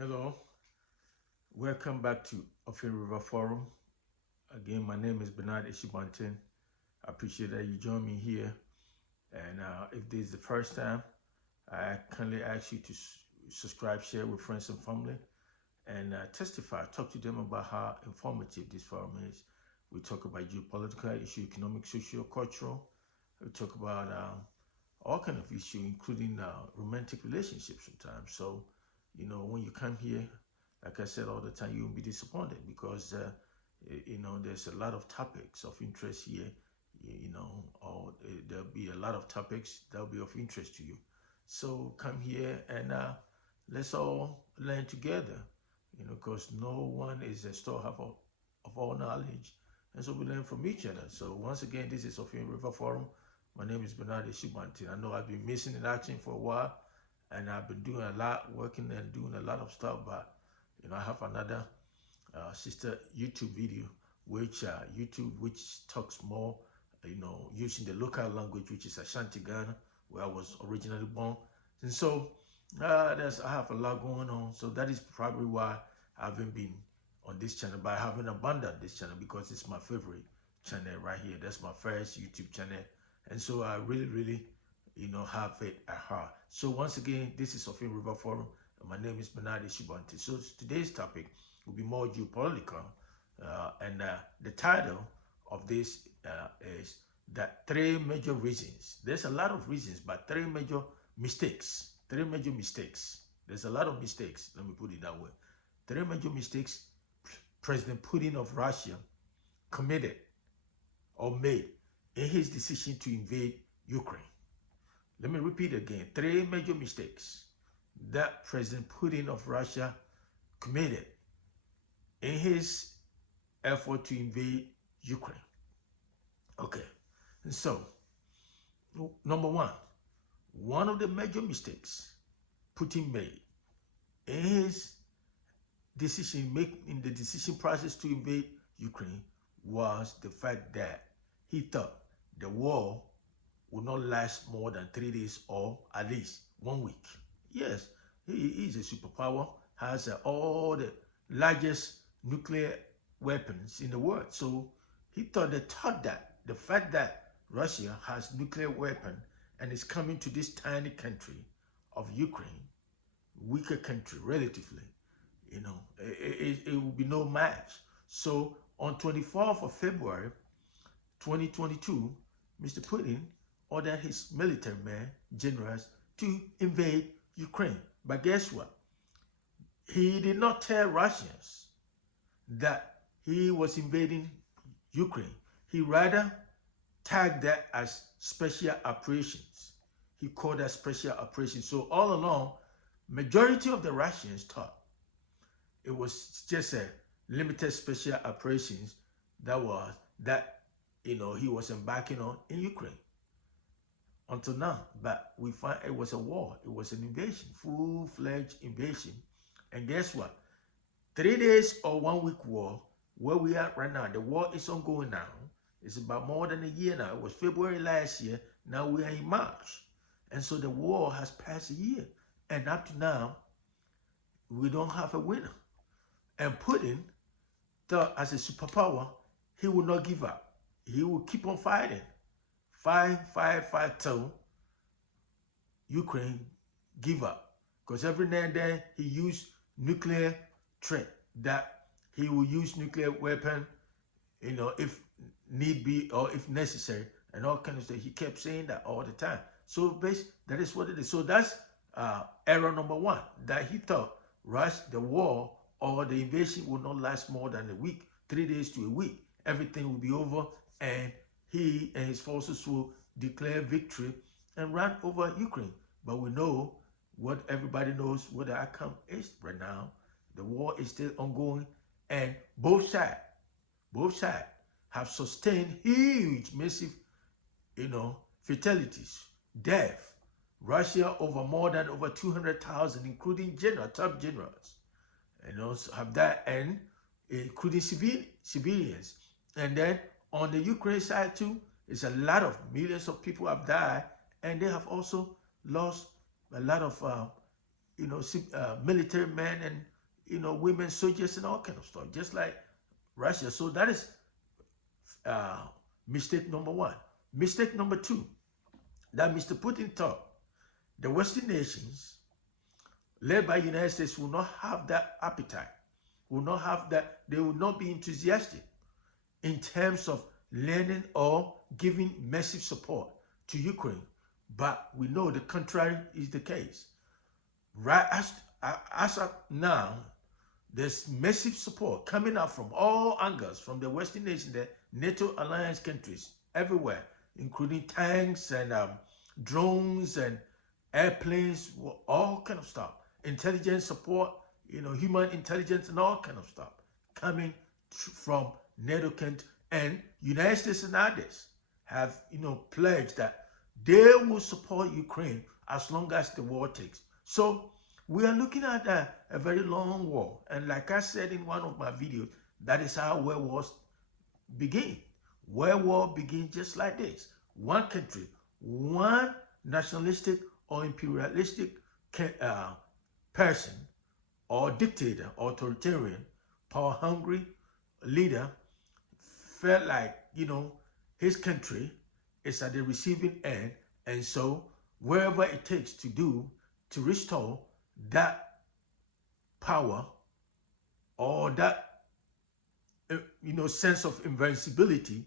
Hello, welcome back to Ophir River Forum. Again, my name is Bernard Ishibantin. I appreciate that you join me here. And if this is the first time, I kindly ask you to subscribe, share with friends and family, and testify. Talk to them about how informative this forum is. We talk about geopolitical issue, economic, social, cultural. We talk about all kind of issues, including romantic relationships sometimes. So, when you come here, like I said all the time, you won't be disappointed because there's a lot of topics of interest here. Or there'll be a lot of topics that'll be of interest to you. So come here and let's all learn together. Because no one is a storehouse of all knowledge, and so we learn from each other. So once again, this is Sophia River Forum. My name is Bernard Shibantin. I know I've been missing in action for a while, and I've been doing a lot, working and doing a lot of stuff. But I have another sister YouTube video, which talks more, using the local language, which is Ashanti Ghana, where I was originally born. And so I have a lot going on. So that is probably why I haven't been on this channel, but I haven't abandoned this channel because it's my favorite channel right here. That's my first YouTube channel. And so I really, really, have it at heart. So once again, this is Sophia River Forum, and my name is Bernard Shibanti. So today's topic will be more geopolitical, and the title of this is that three major reasons. There's a lot of reasons, but three major mistakes. Three major mistakes. There's a lot of mistakes. Let me put it that way. Three major mistakes President Putin of Russia committed or made in his decision to invade Ukraine. Let me repeat again. Three major mistakes that President Putin of Russia committed in his effort to invade Ukraine. Okay. And so, number one of the major mistakes Putin made in his in the decision process to invade Ukraine was the fact that he thought the war would not last more than 3 days or at least 1 week. Yes, he is a superpower, has all the largest nuclear weapons in the world. So he thought that the fact that Russia has nuclear weapon and is coming to this tiny country of Ukraine, weaker country relatively, it will be no match. So on 24th of February 2022, Mr. Putin ordered his military men, generals, to invade Ukraine. But guess what? He did not tell Russians that he was invading Ukraine. He rather tagged that as special operations. He called that special operations. So all along, majority of the Russians thought it was just a limited special operations that he was embarking on in Ukraine until now. But we find it was a war. It was an invasion, full-fledged invasion. And guess what? 3 days or 1 week war, where we are right now, the war is ongoing now. It's about more than a year now. It was February last year. Now we are in March. And so the war has passed a year. And up to now, we don't have a winner. And Putin thought as a superpower, he would not give up. He will keep on fighting. Fight till Ukraine give up. Because every now and then he used nuclear threat, that he will use nuclear weapon, if need be or if necessary, and all kinds of stuff. He kept saying that all the time. So that is what it is. So that's error number one, that he thought the war or the invasion will not last more than a week, 3 days to a week. Everything will be over, and he and his forces will declare victory and run over Ukraine. But we know what everybody knows what the outcome is right now. The war is still ongoing, and both sides have sustained huge, massive, fatalities, death. Russia over 200,000, including top generals, have died, and including civilians. And then on the Ukraine side too, it's a lot of millions of people have died, and they have also lost a lot of military men and women soldiers and all kind of stuff, just like Russia. So that is uh, mistake number one. Mistake number two, that Mr. Putin thought the Western nations, led by the United States, will not have that appetite, will not have that, they will not be enthusiastic in terms of lending or giving massive support to Ukraine. But we know the contrary is the case. Right as of now, there's massive support coming out from all angles, from the Western nations, the NATO alliance countries, everywhere, including tanks and drones and airplanes, all kind of stuff, intelligence support, human intelligence and all kind of stuff coming from NATO countries. And United States and others have, pledged that they will support Ukraine as long as the war takes. So we are looking at a very long war. And like I said in one of my videos, that is how world wars begin. World war begins just like this. One country, one nationalistic or imperialistic person or dictator, authoritarian, power-hungry leader felt like, his country is at the receiving end, and so wherever it takes to do to restore that power or that sense of invincibility,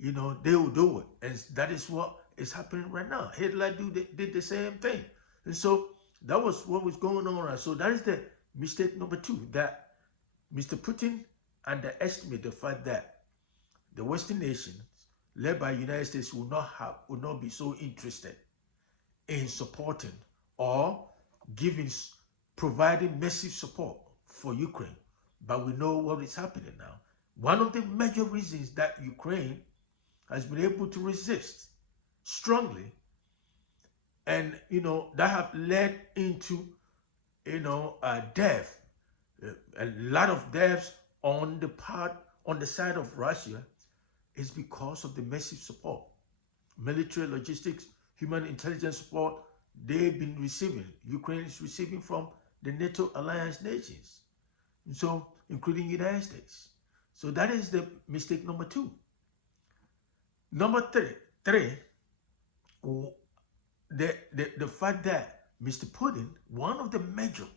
they will do it. And that is what is happening right now. Hitler did the same thing. And so that was what was going on. So that is the mistake number two, that Mr. Putin underestimated the fact that the Western nations, led by the United States, will not be so interested in supporting or providing massive support for Ukraine. But we know what is happening now. One of the major reasons that Ukraine has been able to resist strongly, and that have led into death, a lot of deaths on the side of Russia, is because of the massive support, military, logistics, human intelligence support they've been receiving. Ukraine is receiving from the NATO alliance nations, and so including the United States. So that is the mistake number two. Number three, the fact that Mr. Putin, one of the major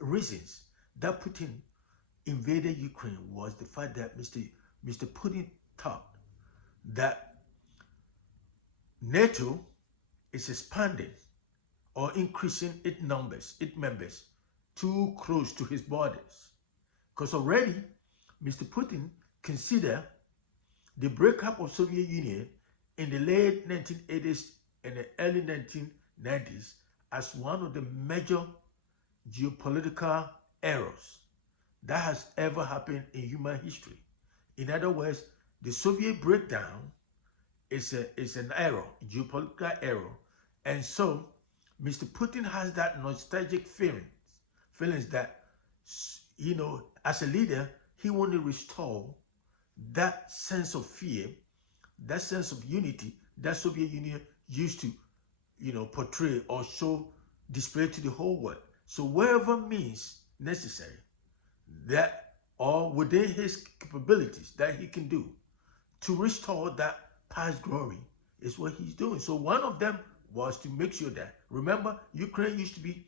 reasons that Putin invaded Ukraine was the fact that Mr. Putin thought that NATO is expanding or increasing its members too close to his borders. Because already Mr. Putin considered the breakup of Soviet Union in the late 1980s and the early 1990s as one of the major geopolitical errors that has ever happened in human history. In other words, the Soviet breakdown is an error, geopolitical error. And so Mr. Putin has that nostalgic feelings that, as a leader, he wants to restore that sense of fear, that sense of unity that Soviet Union used to, portray or display to the whole world. So wherever means necessary, that or within his capabilities that he can do to restore that past glory is what he's doing. So one of them was to make sure that, remember, Ukraine used to be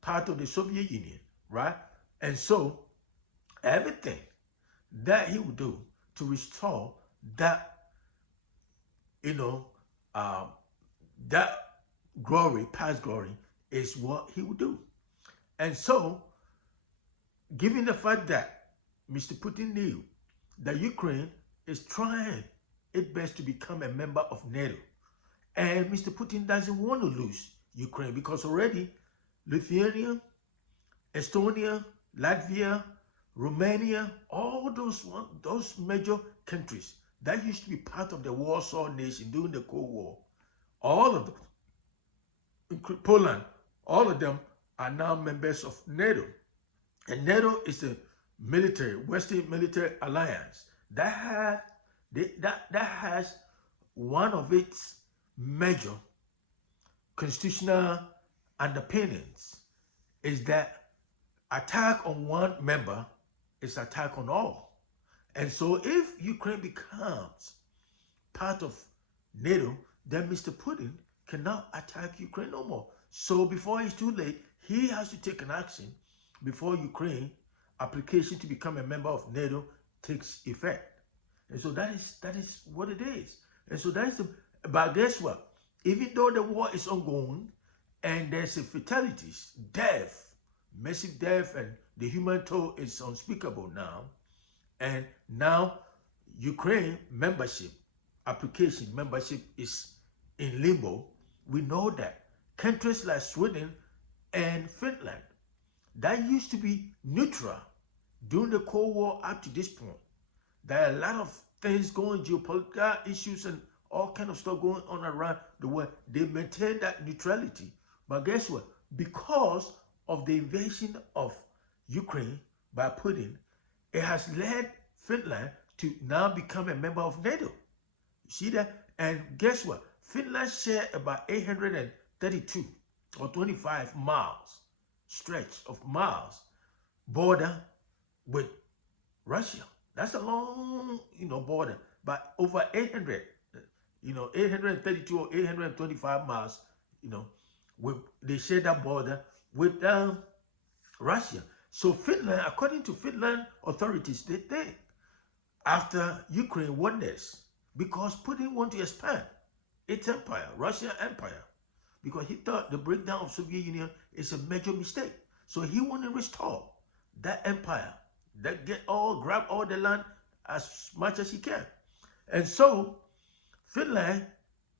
part of the Soviet Union, right? And so everything that he would do to restore that, that glory, past glory, is what he would do. And so, given the fact that Mr. Putin knew that Ukraine is trying its best to become a member of NATO, and Mr. Putin doesn't want to lose Ukraine because already Lithuania, Estonia, Latvia, Romania, all those major countries that used to be part of the Warsaw nation during the Cold War, all of them, including Poland, all of them are now members of NATO. And NATO is a Western military alliance that has one of its major constitutional underpinnings is that attack on one member is attack on all. And so if Ukraine becomes part of NATO, then Mr. Putin cannot attack Ukraine no more. So before it's too late, he has to take an action before Ukraine application to become a member of NATO takes effect. And so that is what it is. And so that is the, but guess what? Even though the war is ongoing and there's fatalities, death, massive death, and the human toll is unspeakable now, and now Ukraine membership, application membership is in limbo. We know that countries like Sweden and Finland that used to be neutral during the Cold War up to this point. There are a lot of things going, geopolitical issues and all kind of stuff going on around the world. They maintain that neutrality. But guess what? Because of the invasion of Ukraine by Putin, it has led Finland to now become a member of NATO. You see that? And guess what? Finland share about 832 or 25 miles, stretch of miles, border with Russia. That's a long, border, but over 800, 832 or 825 miles, they share that border with Russia. So Finland, according to Finland authorities, they think after Ukraine won this, because Putin wanted to expand its empire, Russian empire, because he thought the breakdown of Soviet Union is a major mistake. So he wanted to restore that empire, that grab all the land as much as he can. And so Finland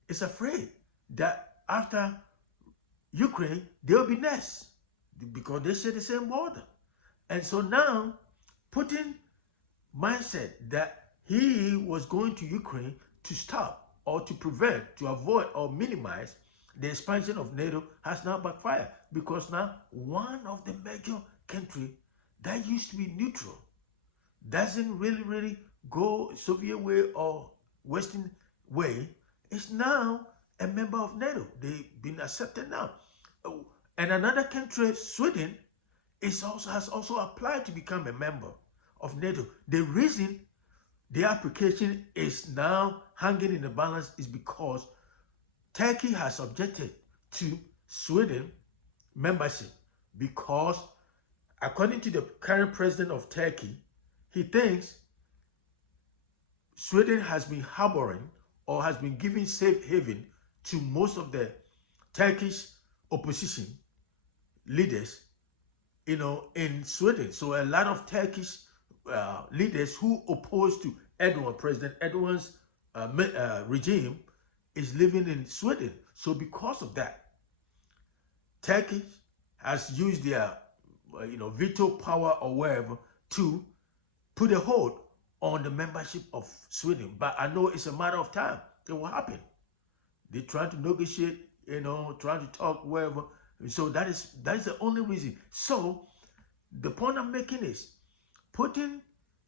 is afraid that after Ukraine, they'll be next because they share the same border. And so now Putin mindset that he was going to Ukraine to stop or to prevent, to avoid or minimize the expansion of NATO has now backfired, because now one of the major countries that used to be neutral, doesn't really go Soviet way or Western way, is now a member of NATO. They've been accepted now. And another country, Sweden, has also applied to become a member of NATO. The reason the application is now hanging in the balance is because Turkey has objected to Sweden membership, because according to the current president of Turkey, he thinks Sweden has been harboring or has been giving safe haven to most of the Turkish opposition leaders, in Sweden. So a lot of Turkish leaders who oppose to Erdogan, President Erdogan's regime, is living in Sweden. So because of that, Turkey has used their veto power or whatever to put a hold on the membership of Sweden. But I know it's a matter of time. It will happen. They're trying to negotiate, trying to talk, whatever. So that is the only reason. So the point I'm making is Putin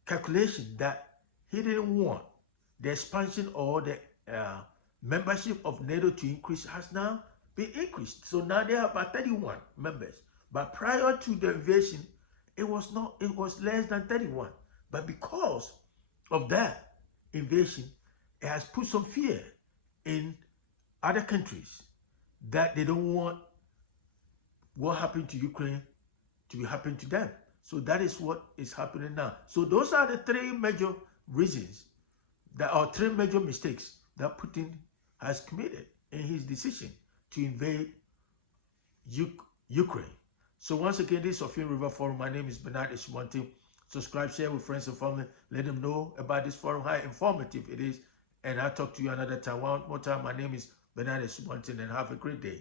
calculation that he didn't want the expansion or the membership of NATO to increase has now been increased. So now they have about 31 members. But prior to the invasion, it was less than 31. But because of that invasion, it has put some fear in other countries that they don't want what happened to Ukraine to be happening to them. So that is what is happening now. So those are the three major reasons, that are three major mistakes that Putin has committed in his decision to invade Ukraine. So once again, this is Ophir River Forum. My name is Bernard Eshumonte. Subscribe, share with friends and family. Let them know about this forum, how informative it is. And I'll talk to you another time. One more time, my name is Bernard Eshumonte, and have a great day.